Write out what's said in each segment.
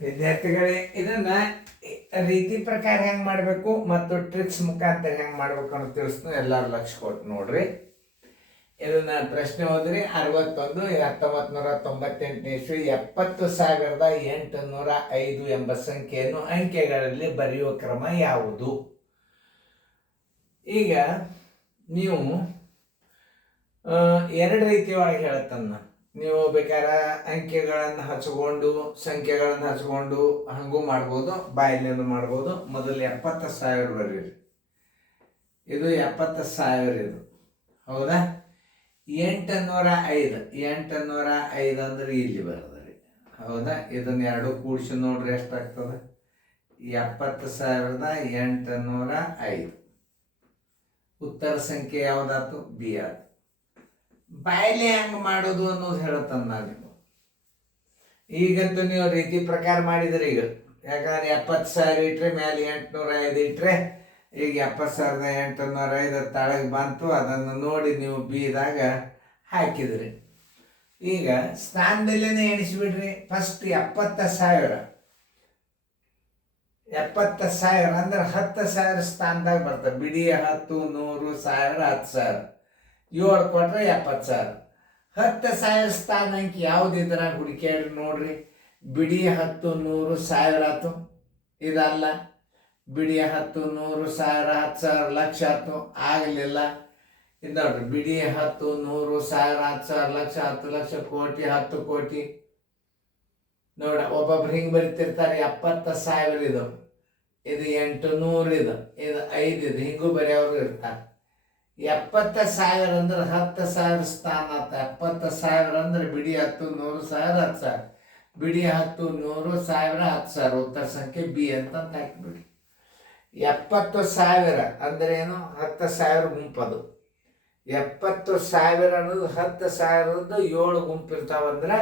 ವಿದ್ಯಾರ್ಥಿಗಳೇ, ಇದನ್ನ ರೀತಿ ಪ್ರಕಾರ ಹೆಂಗ್ ಮಾಡಬೇಕು ಮತ್ತು ಟ್ರಿಕ್ಸ್ ಮುಖಾಂತರ ಹೆಂಗ್ ಮಾಡ್ಬೇಕು ಅಂತ ತಿಳಿಸ್ತು. ಎಲ್ಲರೂ ಲಕ್ಷ ಕೊಟ್ಟು ನೋಡ್ರಿ. ಇದನ್ನ ಪ್ರಶ್ನೆ ಓದ್ರಿ. 61 1998 ಇಸ್ವಿ 70,805 ಎಂಬ ಸಂಖ್ಯೆಯನ್ನು ಅಂಕೆಗಳಲ್ಲಿ ಬರೆಯುವ ಕ್ರಮ ಯಾವುದು? ಈಗ ನೀವು ಎರಡು ರೀತಿ ಒಳಗೆ ಹೇಳ್ತನ್ನ. ನೀವು ಬೇಕಾದ್ರೆ ಅಂಕೆಗಳನ್ನು ಹಚ್ಕೊಂಡು ಸಂಖ್ಯೆಗಳನ್ನು ಹಚ್ಕೊಂಡು ಹಂಗೂ ಮಾಡ್ಬೋದು, ಬಾಯಿಲಿಂದ ಮಾಡ್ಬೋದು. ಮೊದಲು 70,000 ಬರೀರಿ. ಇದು 70,000 ಇದು, ಹೌದಾ? 805 ಅಂದ್ರೆ ಇಲ್ಲಿ ಬರೋದ್ರಿ, ಹೌದಾ? ಇದನ್ನ ಎರಡು ಕೂಡಿಸಿ ನೋಡ್ರಿ ಎಷ್ಟಾಗ್ತದೆ. 70,805 ಉತ್ತರ ಸಂಖ್ಯೆ ಯಾವ್ದಾತು? ಬಿ ಆಯ್ತು. ಬಾಯ್ಲೆ ಹೆಂಗ್ ಮಾಡೋದು ಅನ್ನೋದು ಹೇಳತ್ತಂದ ನಾನು. ಈಗಂತೂ ನೀವು ರೀತಿ ಪ್ರಕಾರ ಮಾಡಿದ್ರಿ. ಈಗ ಯಾಕಂದ್ರೆ 70,000 ಇಟ್ರೆ ಮೇಲೆ 805 ಇಟ್ರೆ ಈಗ 70,805 ತಳಗೆ ಬಂತು. ಅದನ್ನು ನೋಡಿ ನೀವು ಬೀದಾಗ ಹಾಕಿದ್ರಿ. ಈಗ ಸ್ಥಾನದಲ್ಲೇ ಎಣಿಸ್ಬಿಡ್ರಿ. ಫಸ್ಟ್ 70,000 ಅಂದ್ರೆ 10,000 ಸ್ಥಾನದಾಗ ಬರ್ತದೆ. ಬಿಡಿ 10, 100, 1000, 10,000 7 ಕೊಟ್ರೆ 70,000. 10,000 ಸ್ಥಾನ ಅಂಕಿ ಯಾವ್ದಿದ್ರಾಗ ಹುಡುಕ್ಯಾಡ್ರಿ ನೋಡ್ರಿ. ಬಿಡಿ 10, 100, 1000 ಆಯ್ತು. ಇದಲ್ಲ. ಬಿಡಿ 10, 100, 1000, 10,000 ಲಕ್ಷ ಆಯ್ತು. ಆಗಲಿಲ್ಲ. ಇದು ನೋಡ್ರಿ. ಬಿಡಿ 10, 100, 1000, 10,000 ಲಕ್ಷ, 10 ಲಕ್ಷ, ಕೋಟಿ, 10 ಕೋಟಿ. ನೋಡ, ಒಬ್ಬೊಬ್ರು ಹಿಂಗೆ ಬರಿತಿರ್ತಾರೆ. 70,000 ಇದು 800 ಇದು 5 ಇದು ಹಿಂಗೂ ಬರೆಯವರು ಇರ್ತಾರೆ. 70,000 ಅಂದ್ರೆ 10,000 ಸ್ಥಾನ ಆತ. 70,000 ಅಂದ್ರೆ ಬಿಡಿ 10, 100, 1000, 10,000. ಬಿಡಿ 10, 100, 1000, 10,000 ಉತ್ತರ ಸಂಖ್ಯೆ ಬಿ ಅಂತ ಹಾಕಿಬಿಡಿ. 70,000 ಅಂದ್ರೆ ಏನು? 10,000 ಗುಂಪದು. 70,000 ಅನ್ನೋದು 10,000 7 ಗುಂಪು ಇರ್ತಾವಂದ್ರೆ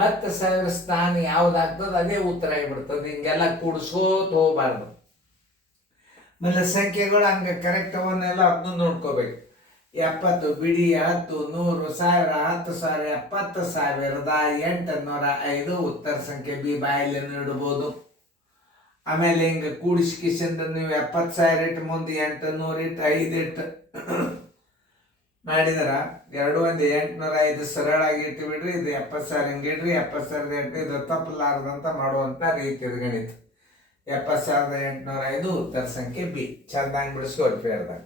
10,000 ಸ್ಥಾನ ಯಾವ್ದಾಗ್ತದೆ ಅದೇ ಉತ್ತರ ಆಗಿಬಿಡ್ತದೆ. ಹಿಂಗೆಲ್ಲ ಕೂಡಿಸೋತ ಹೋಗ್ಬಾರ್ದು. ಆಮೇಲೆ ಸಂಖ್ಯೆಗಳು ಹಂಗೆ ಕರೆಕ್ಟ್ ಅವನ್ನೆಲ್ಲ ಅದನ್ನು ನೋಡ್ಕೋಬೇಕು. 70 ಬಿಡಿ 10, 100, 1000, 10,000, 70,805 ಉತ್ತರ ಸಂಖ್ಯೆ ಬಿ. ಬಾಯಲ್ಲಿ ಇಡ್ಬೋದು. ಆಮೇಲೆ ಹಿಂಗೆ ಕೂಡಿಸ್ಕಿಸಿಂದ ನೀವು 70,000 ಇಟ್ಟು ಮುಂದೆ 800 ಇಟ್ಟು 5 ಇಟ್ಟು ಮಾಡಿದ್ರ 2 1 805 ಸರಳಾಗಿ ಇಟ್ಟು ಬಿಡ್ರಿ. ಇದು 70,000 ಹಿಂಗೆ ಇಡ್ರಿ. 70,008 ಇದು ತಪ್ಪಲಾರದಂತ ಮಾಡುವಂಥ ರೀತಿ ಇದು ಗಣಿತ. 70,805 ಉತ್ತರ ಸಂಖ್ಯೆ ಬಿ. ಚಂದಾಗಿ ಬಿಡಿಸ್ಕೊಡಿ ಫೇರ್ದಾಗ.